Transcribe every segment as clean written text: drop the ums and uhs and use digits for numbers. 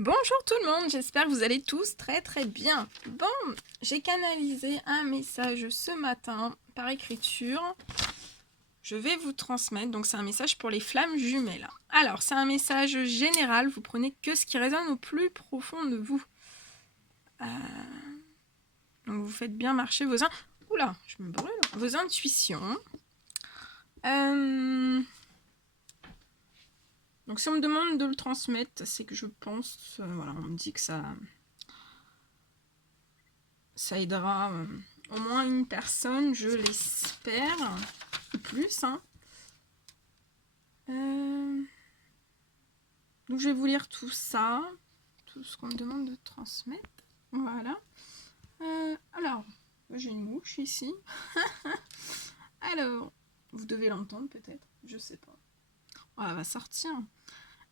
Bonjour tout le monde, j'espère que vous allez tous très bien. Bon, j'ai canalisé un message ce matin par écriture. Je vais vous transmettre, donc c'est un message pour les flammes jumelles. Alors, c'est un message général, vous prenez que ce qui résonne au plus profond de vous. Donc vous faites bien marcher vos... Oula, je me brûle. Vos intuitions. Donc si on me demande de le transmettre, c'est que je pense... voilà, on me dit que ça aidera au moins une personne, je l'espère, ou plus. Donc je vais vous lire tout ça, tout ce qu'on me demande de transmettre. Voilà. Alors, j'ai une mouche ici. Alors, vous devez l'entendre peut-être, je sais pas. Oh, elle va sortir.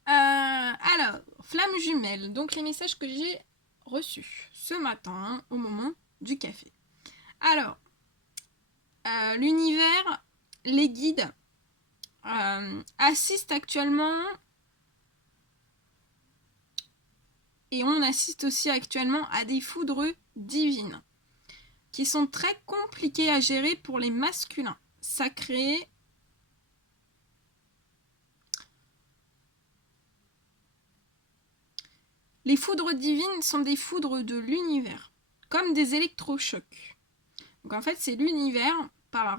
Alors, flamme jumelle. Donc les messages que j'ai reçus ce matin au moment du café. Alors, l'univers, les guides assistent actuellement et on assiste aussi actuellement à des foudres divines qui sont très compliquées à gérer pour les masculins sacrés. Les foudres divines sont des foudres de l'univers, comme des électrochocs. Donc en fait, c'est l'univers,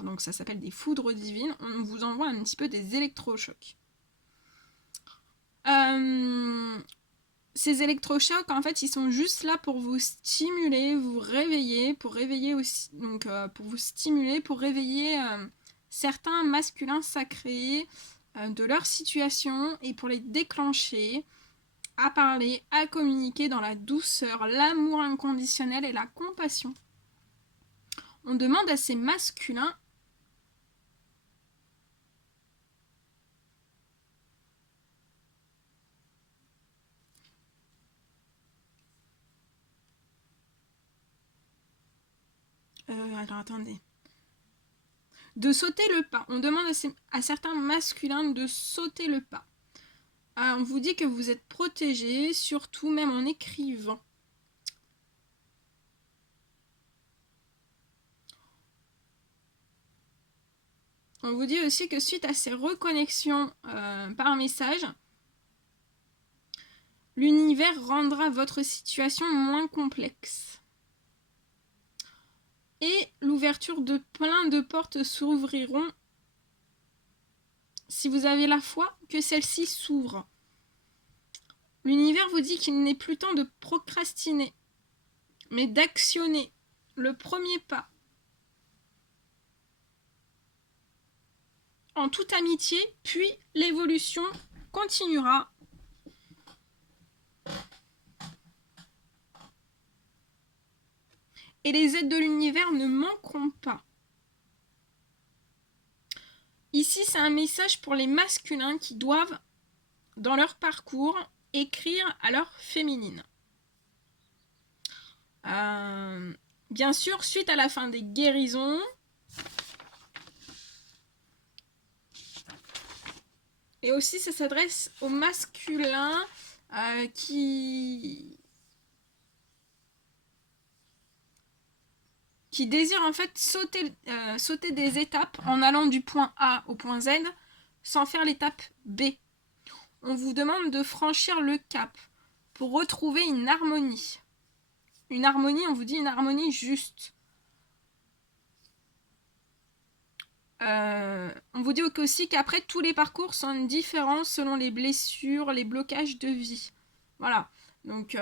donc ça s'appelle des foudres divines, on vous envoie un petit peu des électrochocs. Ces électrochocs, en fait, ils sont juste là pour vous stimuler, vous réveiller, pour réveiller aussi, donc pour vous stimuler, pour réveiller certains masculins sacrés de leur situation et pour les déclencher à parler, à communiquer dans la douceur, l'amour inconditionnel et la compassion. On demande à ces masculins alors attendez. De sauter le pas. On demande à certains masculins de sauter le pas. On vous dit que vous êtes protégés, surtout même en écrivant. On vous dit aussi que suite à ces reconnexions par message, l'univers rendra votre situation moins complexe. Et l'ouverture de plein de portes s'ouvriront si vous avez la foi que celle-ci s'ouvre. L'univers vous dit qu'il n'est plus temps de procrastiner, mais d'actionner le premier pas. En toute amitié, puis l'évolution continuera. Et les aides de l'univers ne manqueront pas. Ici, c'est un message pour les masculins qui doivent, dans leur parcours, écrire à leur féminine. Bien sûr, suite à la fin des guérisons, et aussi ça s'adresse aux masculins qui désirent en fait sauter des étapes en allant du point A au point Z sans faire l'étape B. On vous demande de franchir le cap pour retrouver une harmonie. Une harmonie, on vous dit une harmonie juste. On vous dit aussi qu'après, tous les parcours sont différents selon les blessures, les blocages de vie. Voilà. Donc,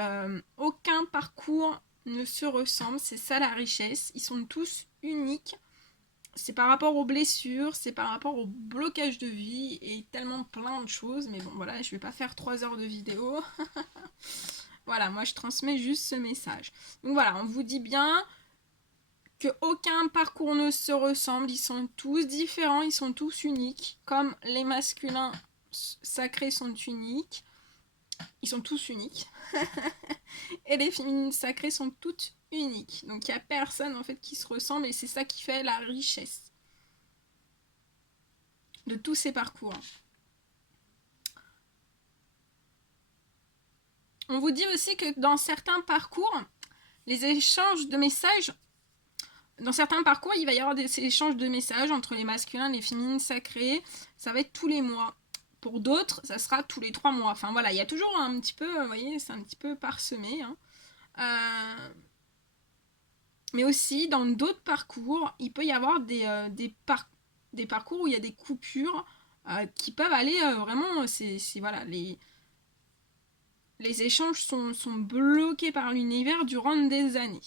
aucun parcours ne se ressemble. C'est ça la richesse. Ils sont tous uniques. C'est par rapport aux blessures, c'est par rapport au blocage de vie et tellement plein de choses. Mais bon, voilà, je vais pas faire 3 heures de vidéo. Voilà, moi je transmets juste ce message. Donc voilà, on vous dit bien qu'aucun parcours ne se ressemble. Ils sont tous différents, ils sont tous uniques. Comme les masculins sacrés sont uniques. Ils sont tous uniques. Et les féminines sacrées sont toutes uniques. Donc il n'y a personne en fait qui se ressemble et c'est ça qui fait la richesse de tous ces parcours. On vous dit aussi que dans certains parcours, les échanges de messages, dans certains parcours, il va y avoir des échanges de messages entre les masculins et les féminines sacrées. Ça va être tous les mois. Pour d'autres, ça sera tous les 3 mois. Enfin voilà, il y a toujours un petit peu, vous voyez, c'est un petit peu parsemé. Hein. Mais aussi, dans d'autres parcours, il peut y avoir des parcours où il y a des coupures qui peuvent aller vraiment, voilà, les échanges sont bloqués par l'univers durant des années.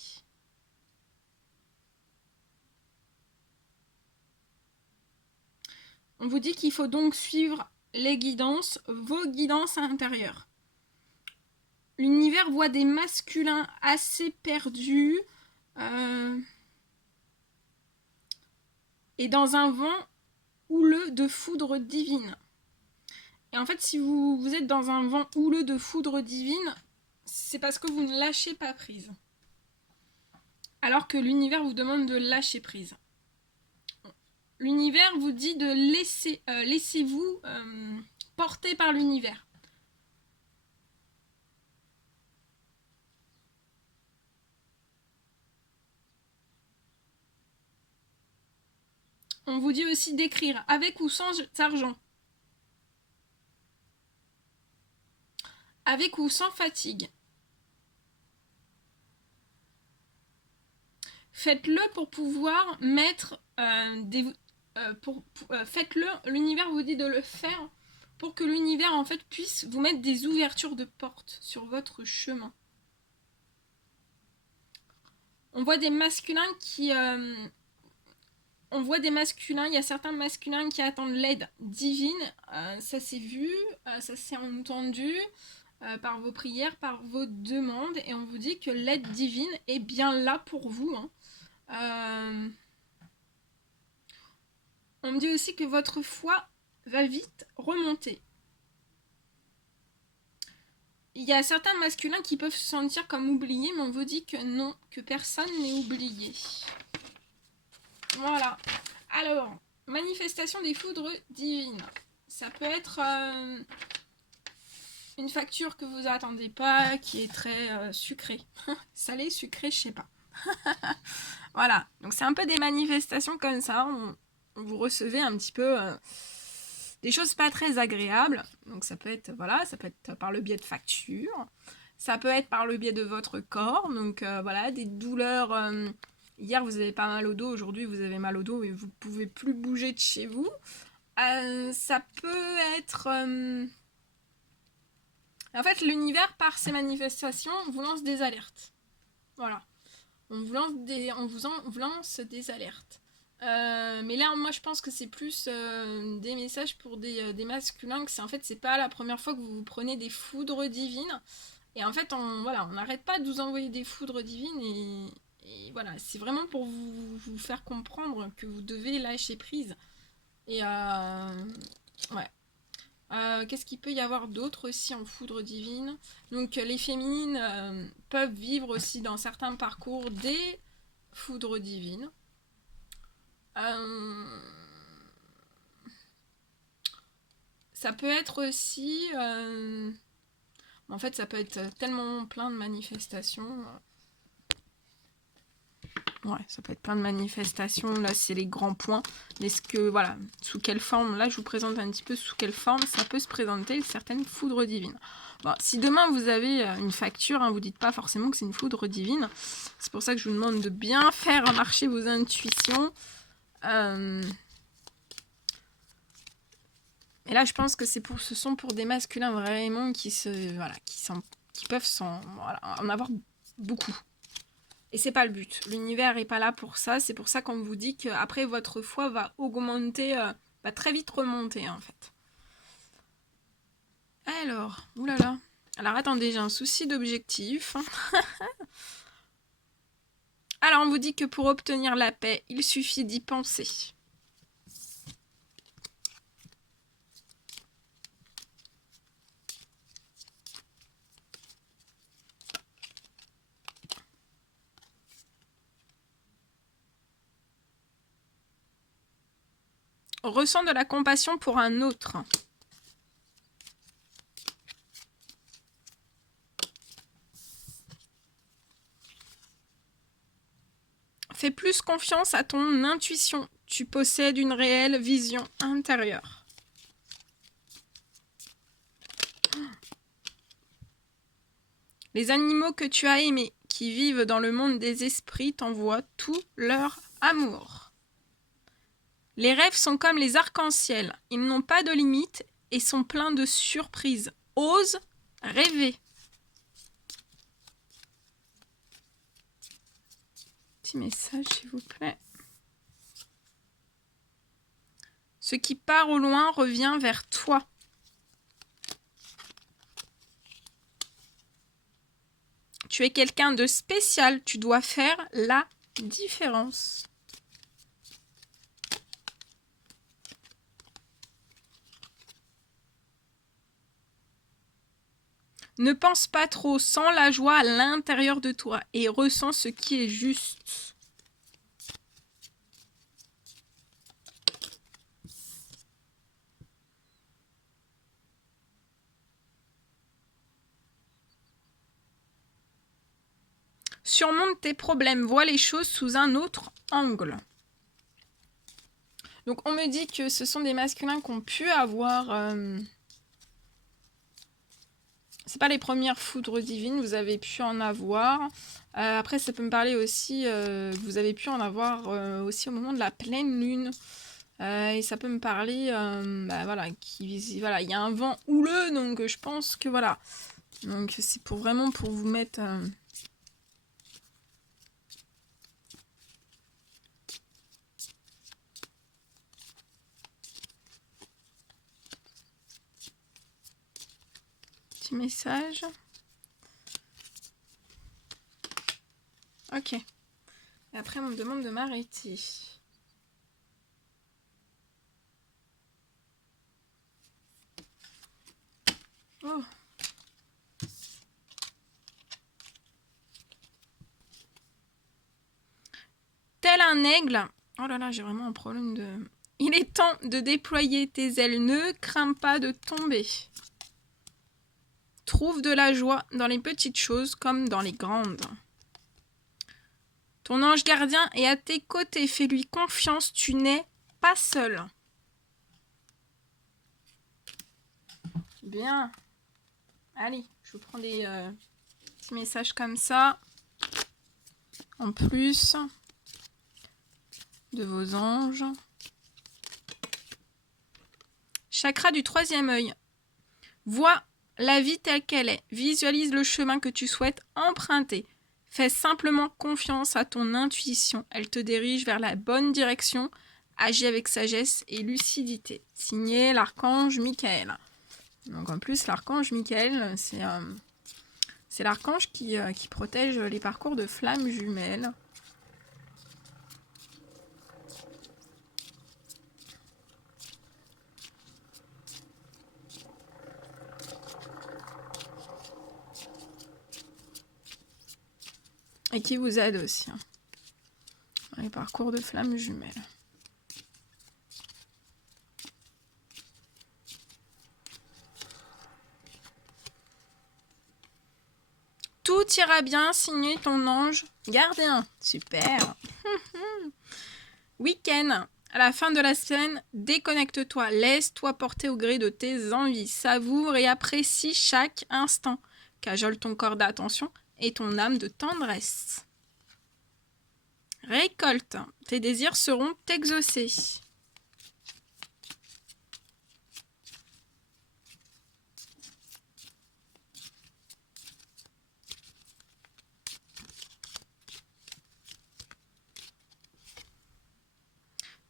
On vous dit qu'il faut donc suivre les guidances, vos guidances intérieures. L'univers voit des masculins assez perdus et dans un vent houleux de foudre divine. Et en fait, si vous êtes dans un vent houleux de foudre divine, c'est parce que vous ne lâchez pas prise. Alors que l'univers vous demande de lâcher prise. L'univers vous dit de laissez-vous porter par l'univers. On vous dit aussi d'écrire avec ou sans argent. Avec ou sans fatigue. Faites-le pour pouvoir mettre faites-le, l'univers vous dit de le faire pour que l'univers en fait puisse vous mettre des ouvertures de portes sur votre chemin. On voit des masculins il y a certains masculins qui attendent l'aide divine, ça s'est vu, ça s'est entendu par vos prières, par vos demandes, et on vous dit que l'aide divine est bien là pour vous. Hein. On me dit aussi que votre foi va vite remonter. Il y a certains masculins qui peuvent se sentir comme oubliés, mais on vous dit que non, que personne n'est oublié. Voilà. Alors, manifestation des foudres divines. Ça peut être une facture que vous attendez pas, qui est très sucrée. Salée, sucrée, je sais pas. Voilà. Donc c'est un peu des manifestations comme ça. Vous recevez un petit peu des choses pas très agréables. Donc ça peut être, voilà, ça peut être par le biais de factures. Ça peut être par le biais de votre corps. Donc voilà, des douleurs. Hier vous avez pas mal au dos, aujourd'hui vous avez mal au dos et vous pouvez plus bouger de chez vous. Ça peut être. En fait, l'univers par ces manifestations vous lance des alertes. Voilà. On vous lance des alertes. Mais là, moi, je pense que c'est plus des messages pour des masculins, que c'est pas la première fois que vous prenez des foudres divines. Et en fait, on n'arrête pas de vous envoyer des foudres divines et voilà, c'est vraiment pour vous faire comprendre que vous devez lâcher prise. Et ouais. Qu'est-ce qu'il peut y avoir d'autre aussi en foudre divine? Donc les féminines peuvent vivre aussi dans certains parcours des foudres divines. Ça peut être aussi... en fait, ça peut être tellement plein de manifestations. Ouais, ça peut être plein de manifestations. Là, c'est les grands points. Est-ce que, voilà, sous quelle forme, là, je vous présente un petit peu sous quelle forme ça peut se présenter certaines foudres divines. Bon, si demain vous avez une facture, hein, vous dites pas forcément que c'est une foudre divine. C'est pour ça que je vous demande de bien faire marcher vos intuitions. Et là, je pense que ce sont pour des masculins vraiment qui peuvent en avoir beaucoup. Et c'est pas le but. L'univers est pas là pour ça. C'est pour ça qu'on vous dit qu'après votre foi va augmenter, va très vite remonter en fait. Alors, oulala. Alors attendez, j'ai un souci d'objectif. Alors on vous dit que pour obtenir la paix, il suffit d'y penser. On ressent de la compassion pour un autre. Fais plus confiance à ton intuition. Tu possèdes une réelle vision intérieure. Les animaux que tu as aimés, qui vivent dans le monde des esprits, t'envoient tout leur amour. Les rêves sont comme les arcs-en-ciel. Ils n'ont pas de limite et sont pleins de surprises. Ose rêver. Petit message, s'il vous plaît. Ce qui part au loin revient vers toi. Tu es quelqu'un de spécial. Tu dois faire la différence. Ne pense pas trop, sens la joie à l'intérieur de toi et ressens ce qui est juste. Surmonte tes problèmes, vois les choses sous un autre angle. Donc on me dit que ce sont des masculins qui ont pu avoir... C'est pas les premières foudres divines, vous avez pu en avoir. Après, ça peut me parler aussi, vous avez pu en avoir aussi au moment de la pleine lune. Et ça peut me parler, voilà, voilà, il y a un vent houleux, donc je pense que voilà. Donc c'est pour vraiment pour vous mettre... Petit message. Ok. Et après, on me demande de m'arrêter. Oh. Tel un aigle. Oh là là, j'ai vraiment un problème de... Il est temps de déployer tes ailes. Ne crains pas de tomber. Trouve de la joie dans les petites choses comme dans les grandes. Ton ange gardien est à tes côtés. Fais-lui confiance. Tu n'es pas seul. Bien. Allez, je vous prends des petits messages comme ça. En plus de vos anges. Chakra du troisième œil. Vois la vie telle qu'elle est. Visualise le chemin que tu souhaites emprunter. Fais simplement confiance à ton intuition. Elle te dirige vers la bonne direction. Agis avec sagesse et lucidité. Signé l'archange Michael. Donc en plus, l'archange Michael, c'est l'archange qui protège les parcours de flammes jumelles. Et qui vous aide aussi. Dans les parcours de flammes jumelles. Tout ira bien, signé ton ange gardien. Super. Week-end. À la fin de la semaine, déconnecte-toi. Laisse-toi porter au gré de tes envies. Savoure et apprécie chaque instant. Cajole ton corps d'attention et ton âme de tendresse. Récolte. Tes désirs seront exaucés.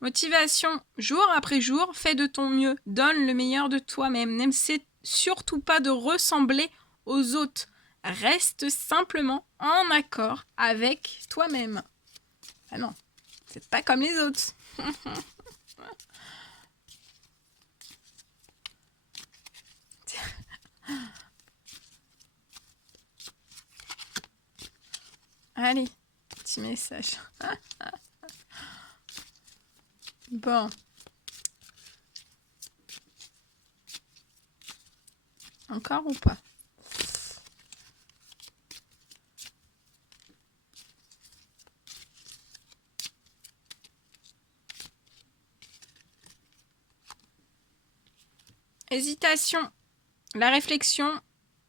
Motivation, jour après jour, fais de ton mieux, donne le meilleur de toi-même, n'essaie surtout pas de ressembler aux autres, reste simplement en accord avec toi-même. Ah non, c'est pas comme les autres. Allez, petit message. Bon. Encore ou pas? Hésitation. La réflexion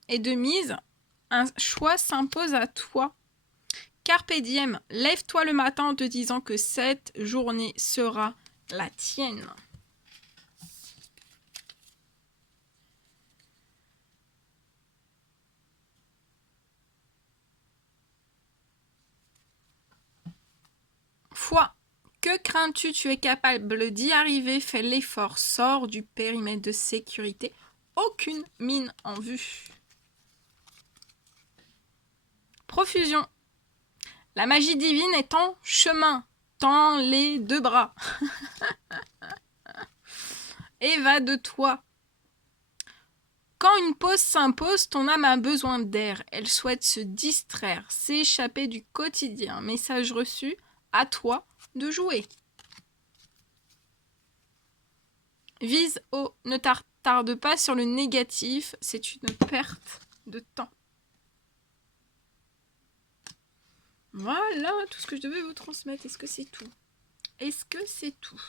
est de mise. Un choix s'impose à toi. Carpe diem. Lève-toi le matin en te disant que cette journée sera la tienne. Foi. Que crains-tu? Tu es capable d'y arriver. Fais l'effort. Sors du périmètre de sécurité. Aucune mine en vue. Profusion. La magie divine est en chemin. Tends les deux bras. Évade-toi. Quand une pause s'impose, ton âme a besoin d'air. Elle souhaite se distraire, s'échapper du quotidien. Message reçu, à toi de jouer. Vise haut, ne tarde pas sur le négatif, c'est une perte de temps. Voilà tout ce que je devais vous transmettre. Est-ce que c'est tout? Est-ce que c'est tout?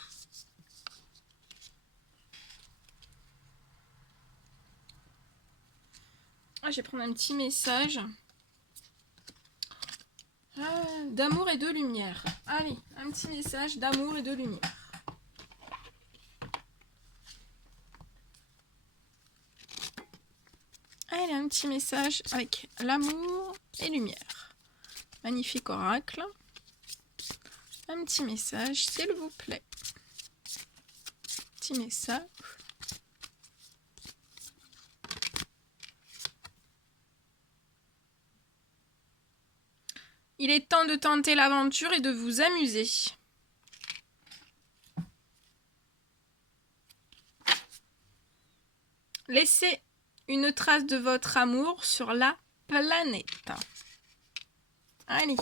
Je vais prendre un petit message d'amour et de lumière. Allez, un petit message d'amour et de lumière. Allez, un petit message avec l'amour et lumière. Magnifique oracle. Un petit message, s'il vous plaît. Petit message. Il est temps de tenter l'aventure et de vous amuser. Laissez une trace de votre amour sur la planète. Allez,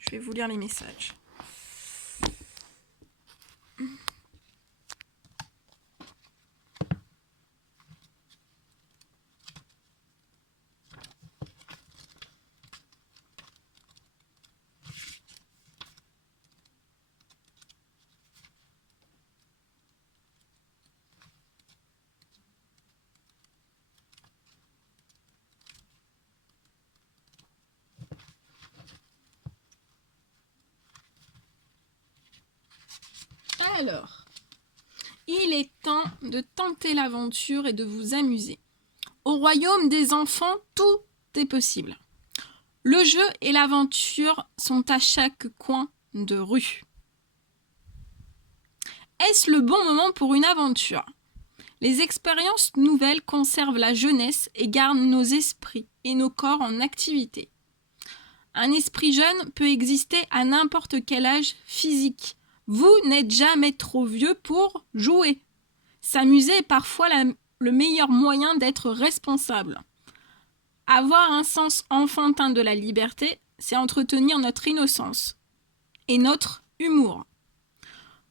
je vais vous lire les messages. Alors, il est temps de tenter l'aventure et de vous amuser. Au royaume des enfants, tout est possible. Le jeu et l'aventure sont à chaque coin de rue. Est-ce le bon moment pour une aventure? Les expériences nouvelles conservent la jeunesse et gardent nos esprits et nos corps en activité. Un esprit jeune peut exister à n'importe quel âge physique. Vous n'êtes jamais trop vieux pour jouer. S'amuser est parfois le meilleur moyen d'être responsable. Avoir un sens enfantin de la liberté, c'est entretenir notre innocence et notre humour.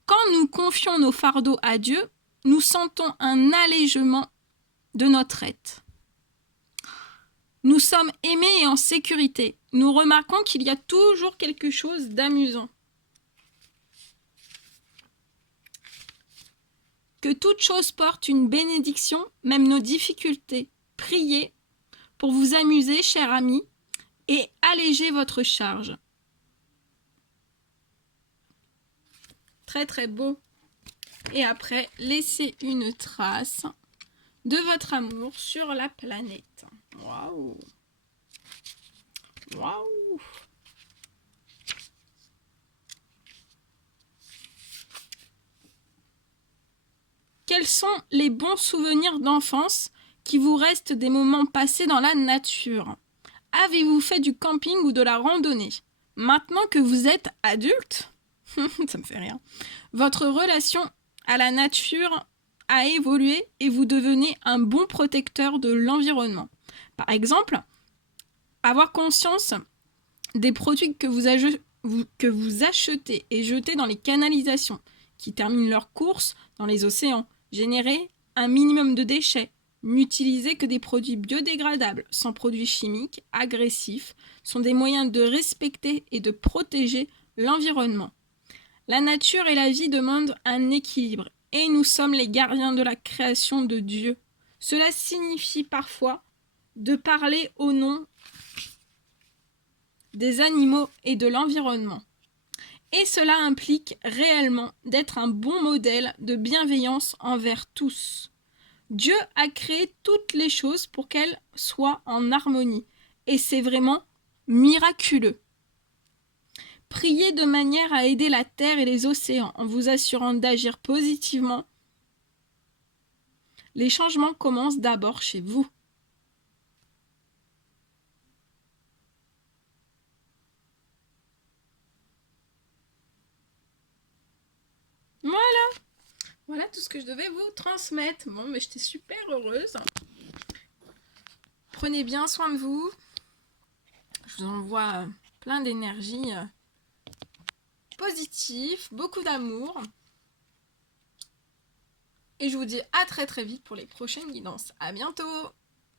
Quand nous confions nos fardeaux à Dieu, nous sentons un allègement de notre être. Nous sommes aimés et en sécurité. Nous remarquons qu'il y a toujours quelque chose d'amusant. Que toute chose porte une bénédiction, même nos difficultés. Priez pour vous amuser, chers amis, et alléger votre charge. Très très beau. Et après, laissez une trace de votre amour sur la planète. Waouh! Waouh! Quels sont les bons souvenirs d'enfance qui vous restent des moments passés dans la nature? Avez-vous fait du camping ou de la randonnée? Maintenant que vous êtes adulte, ça me fait rire, votre relation à la nature a évolué et vous devenez un bon protecteur de l'environnement. Par exemple, avoir conscience des produits que vous achetez et jetez dans les canalisations qui terminent leur course dans les océans. Générer un minimum de déchets. N'utiliser que des produits biodégradables, sans produits chimiques, agressifs, sont des moyens de respecter et de protéger l'environnement. La nature et la vie demandent un équilibre et nous sommes les gardiens de la création de Dieu. Cela signifie parfois de parler au nom des animaux et de l'environnement. Et cela implique réellement d'être un bon modèle de bienveillance envers tous. Dieu a créé toutes les choses pour qu'elles soient en harmonie. Et c'est vraiment miraculeux. Priez de manière à aider la terre et les océans en vous assurant d'agir positivement. Les changements commencent d'abord chez vous. Voilà tout ce que je devais vous transmettre. Bon, mais j'étais super heureuse. Prenez bien soin de vous. Je vous envoie plein d'énergie positive, beaucoup d'amour. Et je vous dis à très très vite pour les prochaines guidances. À bientôt!